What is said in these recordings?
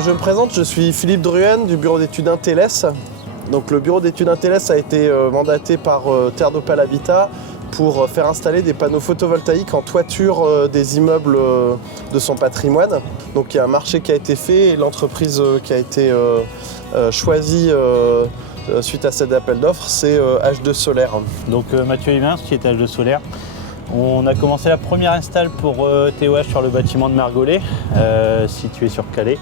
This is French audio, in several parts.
je me présente, je suis Philippe Druen du bureau d'études Inteles. Donc, le bureau d'études Inteles a été mandaté par Terre d'Opale Habitat pour faire installer des panneaux photovoltaïques en toiture des immeubles de son patrimoine. Donc il y a un marché qui a été fait et l'entreprise qui a été choisie suite à cet appel d'offres, c'est H2 Solaire. Donc Mathieu Hivin, qui est H2 Solaire. On a commencé la première install pour TOH sur le bâtiment de Margollet, situé sur Calais.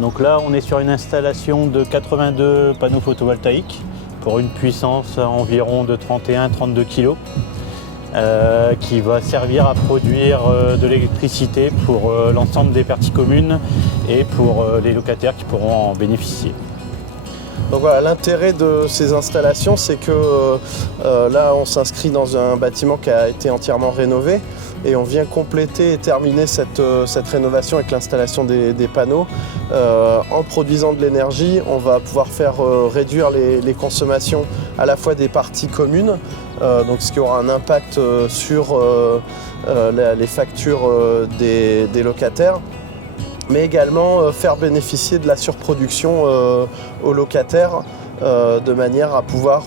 Donc là, on est sur une installation de 82 panneaux photovoltaïques pour une puissance environ de 31-32 kg, qui va servir à produire de l'électricité pour l'ensemble des parties communes et pour les locataires qui pourront en bénéficier. Donc voilà, l'intérêt de ces installations, c'est que là, on s'inscrit dans un bâtiment qui a été entièrement rénové et on vient compléter et terminer cette rénovation avec l'installation des panneaux. En produisant de l'énergie, on va pouvoir faire réduire les consommations à la fois des parties communes, donc ce qui aura un impact sur les factures des locataires, mais également faire bénéficier de la surproduction aux locataires de manière à pouvoir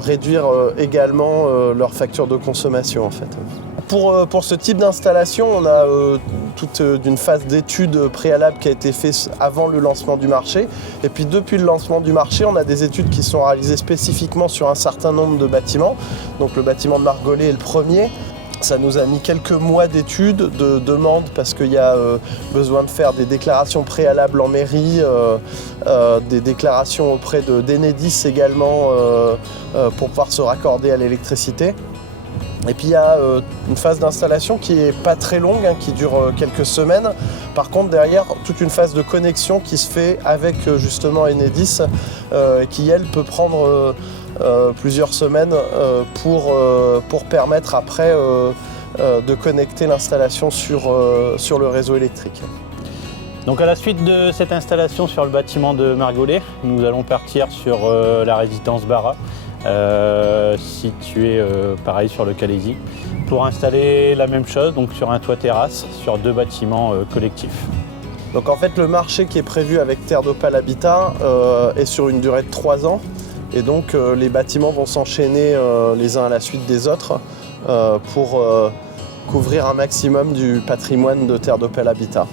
réduire également leurs factures de consommation en fait. Pour ce type d'installation, on a toute une phase d'études préalable qui a été faite avant le lancement du marché. Et puis depuis le lancement du marché, on a des études qui sont réalisées spécifiquement sur un certain nombre de bâtiments. Donc le bâtiment de Margollet est le premier. Ça nous a mis quelques mois d'études, de demandes, parce qu'il y a besoin de faire des déclarations préalables en mairie, des déclarations auprès d'Enedis également pour pouvoir se raccorder à l'électricité. Et puis il y a une phase d'installation qui n'est pas très longue, qui dure quelques semaines. Par contre, derrière, toute une phase de connexion qui se fait avec justement Enedis, qui elle peut prendre plusieurs semaines pour permettre après de connecter l'installation sur le réseau électrique. Donc à la suite de cette installation sur le bâtiment de Margollet, nous allons partir sur la résidence Bara, située pareil sur le Calaisis, pour installer la même chose, donc sur un toit terrasse, sur 2 bâtiments collectifs. Donc en fait, le marché qui est prévu avec Terre d'Opale Habitat est sur une durée de 3 ans. Et donc les bâtiments vont s'enchaîner les uns à la suite des autres pour couvrir un maximum du patrimoine de Terre d'Opale Habitat.